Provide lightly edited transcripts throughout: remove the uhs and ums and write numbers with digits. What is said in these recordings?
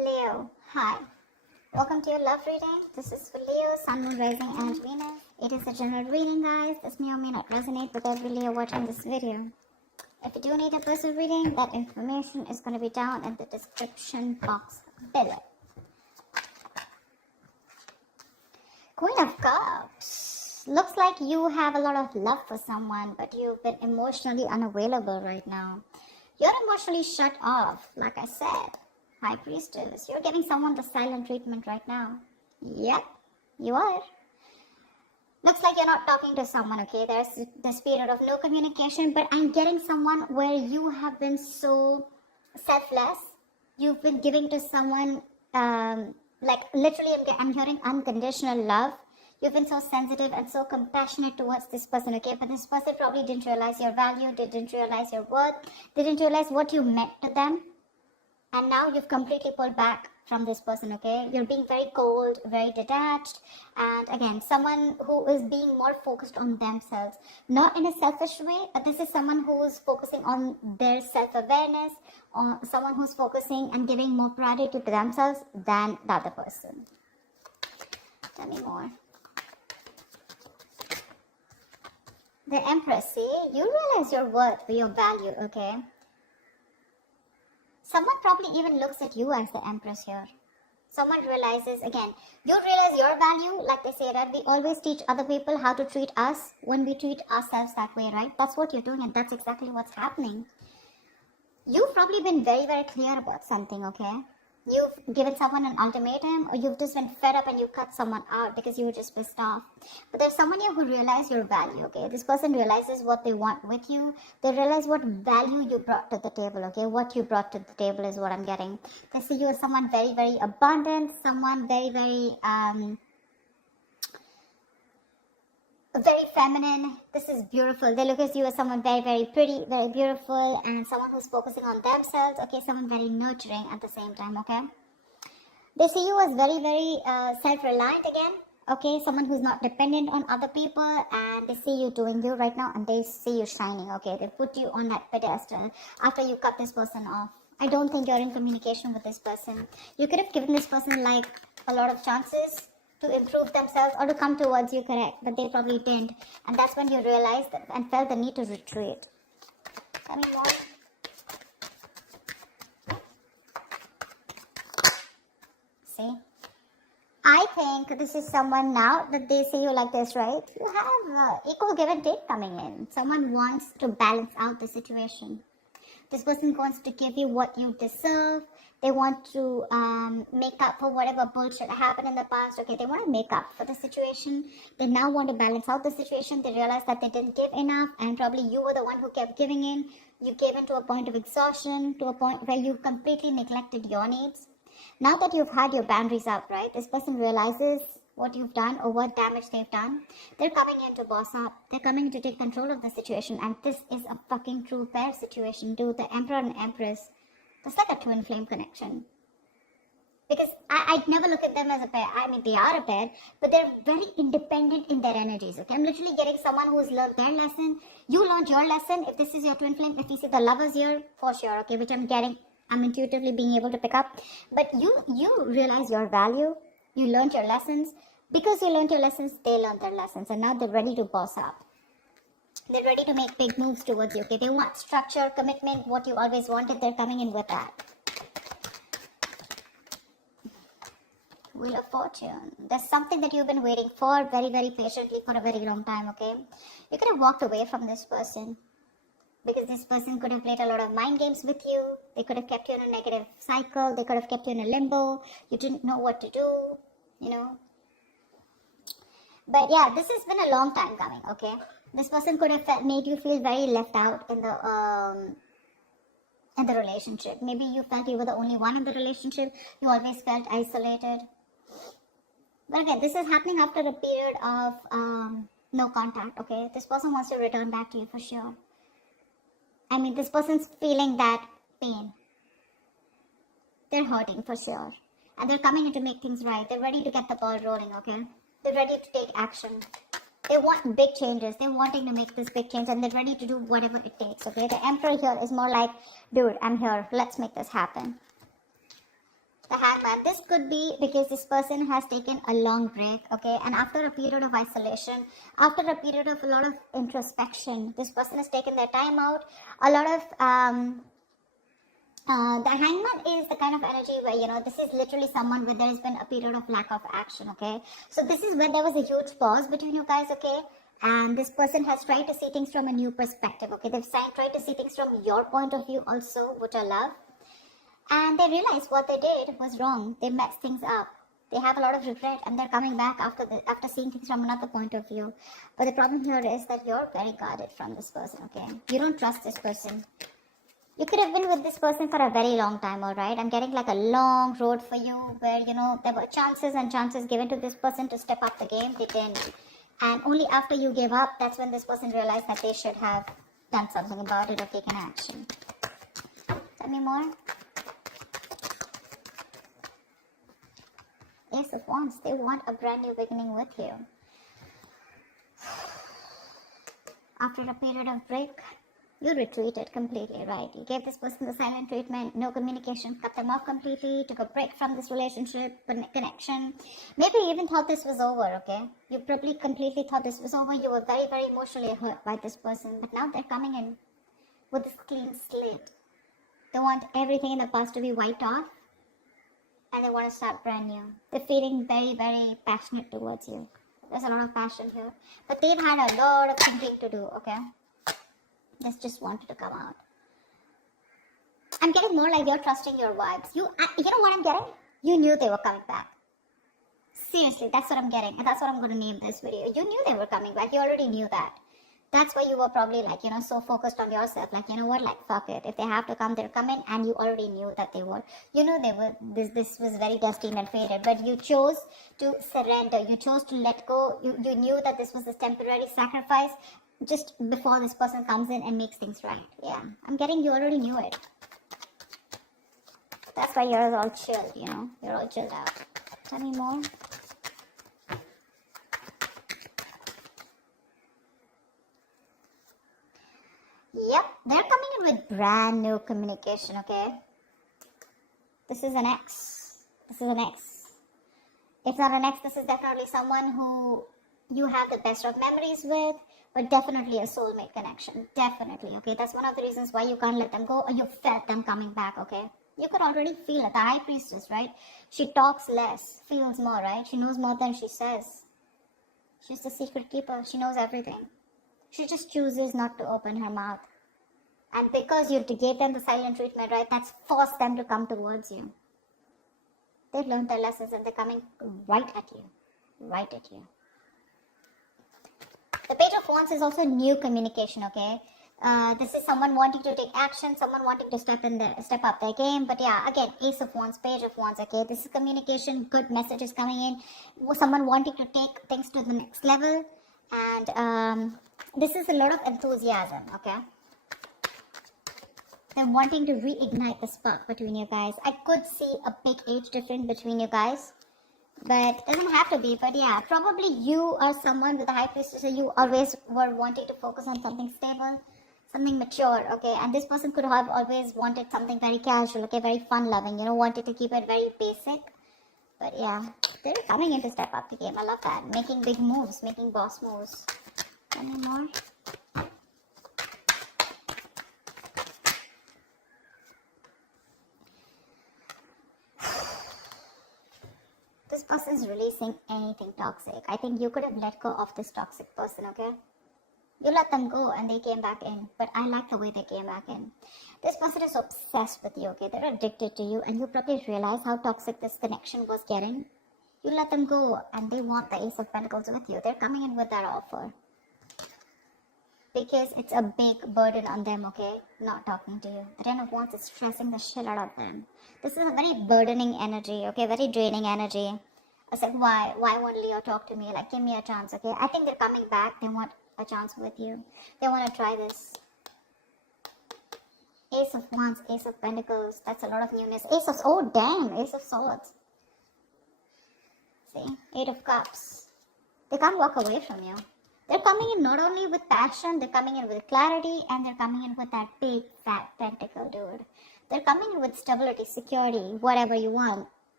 Leo, hi. Welcome to your love reading. This is for Leo, Sun, Moon, Rising, and Venus. It is a general reading, guys. This may or may not resonate with every Leo watching this video. If you do need a personal reading, that information is going to be down in the description box below. Queen of Cups. Looks like you have a lot of love for someone, but you've been emotionally unavailable right now. You're emotionally shut off, like I said. High Priestess, you're giving someone the silent treatment right now. Yep, you are. Looks like you're not talking to someone, okay? There's this period of no communication, but I'm getting someone where you have been so selfless. You've been giving to someone, like literally I'm hearing unconditional love. You've been so sensitive and so compassionate towards this person, okay? But this person probably didn't realize your value, didn't realize your worth, didn't realize what you meant to them. And now you've completely pulled back from this person, okay? You're being very cold, very detached. And again, someone who is being more focused on themselves. Not in a selfish way, but this is someone who is focusing on their self-awareness, or someone who's focusing and giving more priority to themselves than the other person. Tell me more. The Empress, see? You realize your worth, your value, okay? Someone probably even looks at you as the Empress here. Someone realizes, again, you realize your value, like they say, right? We always teach other people how to treat us when we treat ourselves that way, right? That's what you're doing, and that's exactly what's happening. You've probably been very, very clear about something, okay? You've given someone an ultimatum, or you've just been fed up and you cut someone out because you were just pissed off. But there's someone here who realizes your value, okay? This person realizes what they want with you. They realize what value you brought to the table, okay? What you brought to the table is what I'm getting. They see you as someone very, very abundant, someone very, very, very feminine. This is beautiful. They look at you as someone very, very pretty, very beautiful, and someone who's focusing on themselves, okay? Someone very nurturing at the same time, okay? They see you as very, very self-reliant again, okay? Someone who's not dependent on other people, and they see you doing you right now, and they see you shining, okay? They put you on that pedestal after you cut this person off. I don't think you're in communication with this person. You could have given this person like a lot of chances to improve themselves or to come towards you, correct, but they probably didn't, and that's when you realized and felt the need to retreat. Tell me more. See, I think this is someone now that they see you like this, right? You have equal give and take coming in. Someone wants to balance out the situation. This person wants to give you what you deserve. They want to make up for whatever bullshit happened in the past. Okay, they want to make up for the situation. They now want to balance out the situation. They realize that they didn't give enough, and probably you were the one who kept giving in. You gave in to a point of exhaustion, to a point where you completely neglected your needs. Now that you've had your boundaries up, right, this person realizes what you've done or what damage they've done. They're coming in to boss up. They're coming in to take control of the situation, and this is a fucking true pair situation, dude. The Emperor and Empress. It's like a twin flame connection. Because I'd never look at them as a pair. I mean, they are a pair, but they're very independent in their energies, okay? I'm literally getting someone who's learned their lesson. You learned your lesson. If this is your twin flame, if you see the lovers here, for sure, okay, which I'm getting, I'm intuitively being able to pick up. But you realize your value. You learned your lessons. Because you learned your lessons, they learned their lessons, and now they're ready to boss up. They're ready to make big moves towards you, okay? They want structure, commitment, what you always wanted. They're coming in with that. Wheel of Fortune. There's something that you've been waiting for very, very patiently for a very long time, okay? You could have walked away from this person because this person could have played a lot of mind games with you. They could have kept you in a negative cycle. They could have kept you in a limbo. You didn't know what to do, you know? But yeah, this has been a long time coming, okay? This person could have made you feel very left out in the relationship. Maybe you felt you were the only one in the relationship. You always felt isolated. But again, this is happening after a period of no contact, okay? This person wants to return back to you for sure. I mean, this person's feeling that pain. They're hurting for sure. And they're coming in to make things right. They're ready to get the ball rolling, okay? They're ready to take action. They want big changes. They're wanting to make this big change, and they're ready to do whatever it takes, okay? The Emperor here is more like, dude, I'm here. Let's make this happen. The Hangman. This could be because this person has taken a long break, okay? And after a period of isolation, after a period of a lot of introspection, this person has taken their time out. A lot of the Hangman is the kind of energy where, you know, this is literally someone where there has been a period of lack of action, okay? So this is where there was a huge pause between you guys, okay? And this person has tried to see things from a new perspective, okay? They've tried to see things from your point of view also, which I love. And they realized what they did was wrong. They messed things up. They have a lot of regret, and they're coming back after seeing things from another point of view. But the problem here is that you're very guarded from this person, okay? You don't trust this person. You could have been with this person for a very long time, alright? I'm getting like a long road for you where, you know, there were chances and chances given to this person to step up the game. They didn't. And only after you gave up, that's when this person realized that they should have done something about it or taken action. Tell me more. Ace of Wands. They want a brand new beginning with you. After a period of break, you retreated completely, right? You gave this person the silent treatment, no communication, cut them off completely, took a break from this relationship, connection. Maybe you even thought this was over, okay? You probably completely thought this was over. You were very, very emotionally hurt by this person. But now they're coming in with this clean slate. They want everything in the past to be wiped off. And they want to start brand new. They're feeling very, very passionate towards you. There's a lot of passion here. But they've had a lot of thinking to do, okay? This just wanted to come out. I'm getting more like you're trusting your vibes. You know what I'm getting? You knew they were coming back. Seriously, that's what I'm getting. And that's what I'm going to name this video. You knew they were coming back. You already knew that. That's why you were probably like, you know, so focused on yourself. Like, you know what? Like, fuck it. If they have to come, they're coming. And you already knew that they would. You knew they would. This was very destined and fated. But you chose to surrender. You chose to let go. You knew that this was a temporary sacrifice just before this person comes in and makes things right. Yeah. I'm getting you already knew it. That's why you're all chilled, you know. You're all chilled out. Tell me more. Yep, they're coming in with brand new communication, okay? This is an ex. This is an ex. If not an ex, this is definitely someone who you have the best of memories with, but definitely a soulmate connection. Definitely, okay? That's one of the reasons why you can't let them go, or you felt them coming back, okay? You could already feel it. The High Priestess, right? She talks less, feels more, right? She knows more than she says. She's the secret keeper. She knows everything. She just chooses not to open her mouth. And because you gave them the silent treatment, right, that's forced them to come towards you. They've learned their lessons and they're coming right at you. Right at you. The Page of Wands is also new communication, okay? This is someone wanting to take action, someone wanting to step up their game. But yeah, again, Ace of Wands, Page of Wands, okay? This is communication, good messages coming in. Someone wanting to take things to the next level. And this is a lot of enthusiasm, okay? They're wanting to reignite the spark between you guys. I could see a big age difference between you guys. But it doesn't have to be. But yeah, probably you are someone with a High Priestess. So you always were wanting to focus on something stable, something mature, okay? And this person could have always wanted something very casual, okay? Very fun-loving, you know, wanted to keep it very basic. But yeah, they're coming in to step up the game. I love that. Making big moves, making boss moves. Any more? This person is releasing anything toxic. I think you could have let go of this toxic person, okay? You let them go and they came back in. But I like the way they came back in. This person is obsessed with you, okay? They're addicted to you and you probably realize how toxic this connection was getting. You let them go and they want the Ace of Pentacles with you. They're coming in with that offer. Because it's a big burden on them, okay? Not talking to you. The Ten of Wands is stressing the shit out of them. This is a very burdening energy, okay? Very draining energy. I said, why won't Leo talk to me? Like, give me a chance, okay? I think they're coming back. They want a chance with you. They want to try this. Ace of Wands, Ace of Pentacles. That's a lot of newness. Oh damn, Ace of Swords. See? Eight of Cups. They can't walk away from you. They're coming in not only with passion, they're coming in with clarity, and they're coming in with that big fat pentacle, dude. They're coming in with stability, security, whatever you want.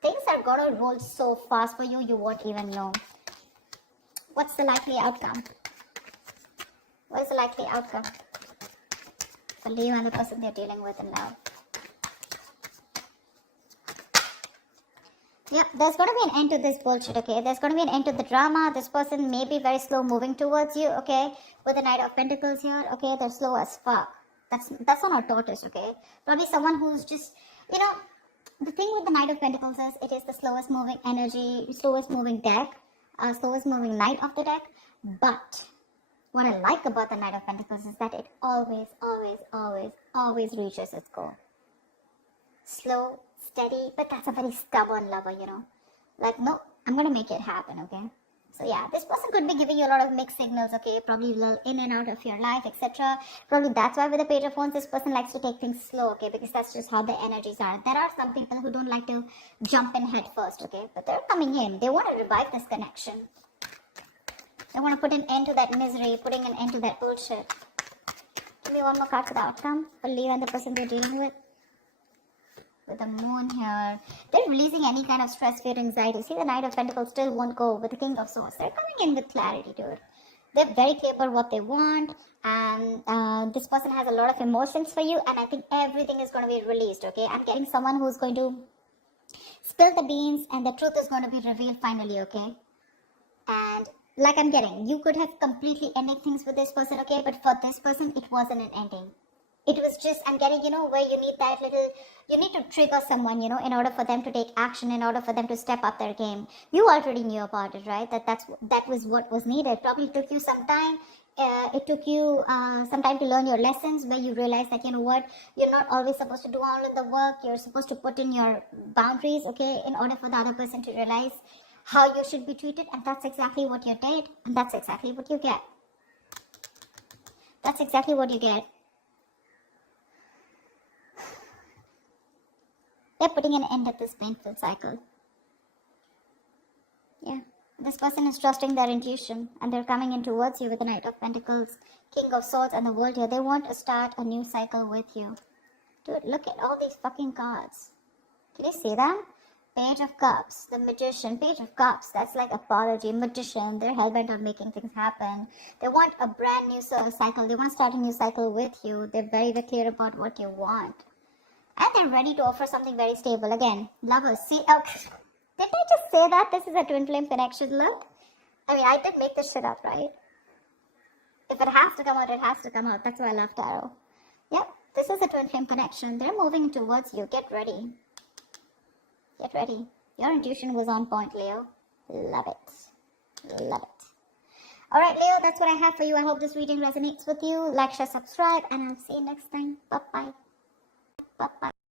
Things are gonna roll so fast for you, you won't even know. What's the likely outcome? What is the likely outcome for Leo and the person they're dealing with in love? Yeah, there's going to be an end to this bullshit, okay? There's going to be an end to the drama. This person may be very slow moving towards you, okay? With the Knight of Pentacles here, okay? They're slow as fuck. That's not a tortoise, okay? Probably someone who's just, you know, the thing with the Knight of Pentacles is it is the slowest moving energy, slowest moving deck, slowest moving knight of the deck. But what I like about the Knight of Pentacles is that it always, always, always, always reaches its goal. Slow, steady, but that's a very stubborn lover, you know. Like, no, I'm going to make it happen, okay? So yeah, this person could be giving you a lot of mixed signals, okay? Probably a little in and out of your life, etc. Probably that's why with the Page of Wands, this person likes to take things slow, okay? Because that's just how the energies are. There are some people who don't like to jump in head first, okay? But they're coming in. They want to revive this connection. They want to put an end to that misery, putting an end to that bullshit. Give me one more card for the outcome for Leo and the person they're dealing with. With the moon here, they're releasing any kind of stress, fear, anxiety. See, the Knight of Pentacles still won't go with the King of Swords. They're coming in with clarity, dude. They're very clear about what they want, and this person has a lot of emotions for you, and I think everything is going to be released, okay? I'm getting someone who's going to spill the beans, and the truth is going to be revealed finally, okay? And like I'm getting, you could have completely ended things with this person, okay? But for this person, it wasn't an ending. It was just, I'm getting, you know, where you need that little, you need to trigger someone, you know, in order for them to take action, in order for them to step up their game. You already knew about it, right? That was what was needed. Probably took you some time. It took you some time to learn your lessons, where you realize that, you know what, you're not always supposed to do all of the work. You're supposed to put in your boundaries, okay, in order for the other person to realize how you should be treated. And that's exactly what you did. And that's exactly what you get. That's exactly what you get. They're putting an end to this painful cycle. Yeah. This person is trusting their intuition, and they're coming in towards you with the Knight of Pentacles, King of Swords, and the World here. They want to start a new cycle with you. Dude, look at all these fucking cards. Can you see them? Page of Cups, the Magician, Page of Cups. That's like apology, Magician. They're hellbent on making things happen. They want a brand new cycle. They want to start a new cycle with you. They're very, very clear about what you want. And they're ready to offer something very stable. Again, lovers. See, okay. Did I just say that this is a twin flame connection? Look. I mean, I did make this shit up, right? If it has to come out, it has to come out. That's why I love tarot. Yep, this is a twin flame connection. They're moving towards you. Get ready. Get ready. Your intuition was on point, Leo. Love it. Love it. Alright, Leo, that's what I have for you. I hope this reading resonates with you. Like, share, subscribe, and I'll see you next time. Bye-bye. Bye-bye.